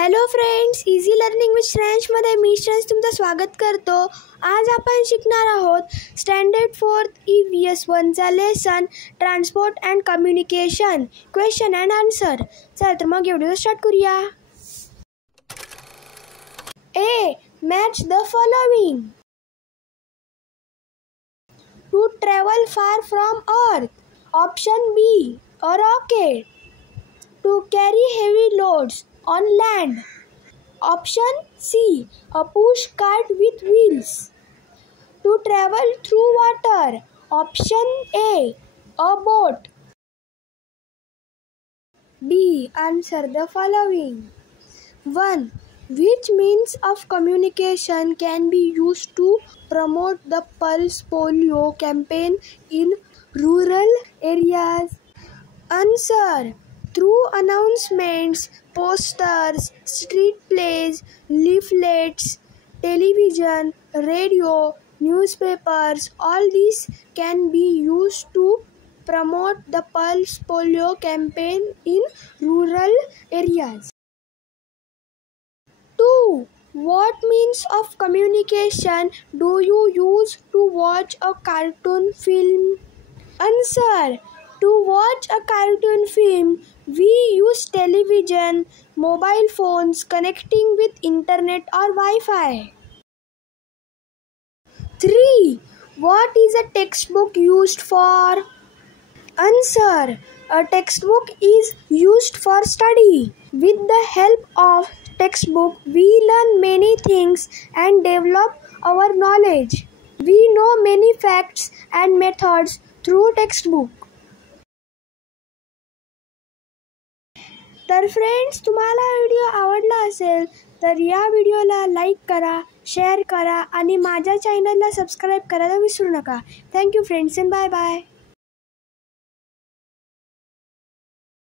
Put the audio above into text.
Hello friends, easy learning with श्रेयांशमध्ये मी श्रेयांश तुमचं स्वागत करतो. आज आपण शिकणार आहोत स्टँडर्ड 4th EVS 1चा lesson transport and communication question and answer. चल तर मग व्हिडिओ स्टार्ट करूया. A. Match the following. To travel far from Earth. Option B. A rocket. To carry heavy loads on land. Option C. A push cart with wheels. To travel through water. Option A. A boat. B. Answer the following. 1. Which means of communication can be used to promote the pulse polio campaign in rural areas? Answer. Through announcements, posters, street plays, leaflets, television, radio, newspapers, all these can be used to promote the pulse polio campaign in rural areas. 2. What means of communication do you use to watch a cartoon film? Answer. To watch a cartoon film, we use television, mobile phones connecting with internet or Wi-Fi. 3. What is a textbook used for? Answer. A textbook is used for study. With the help of textbook, we learn many things and develop our knowledge. We know many facts and methods through textbook. तर friends, तुम्हाला video आवडला असेल तर या व्हिडिओला like करा, share करा आणि माझ्या चॅनलला सबस्क्राईब करायला विसरू नका. Thank you friends and bye bye.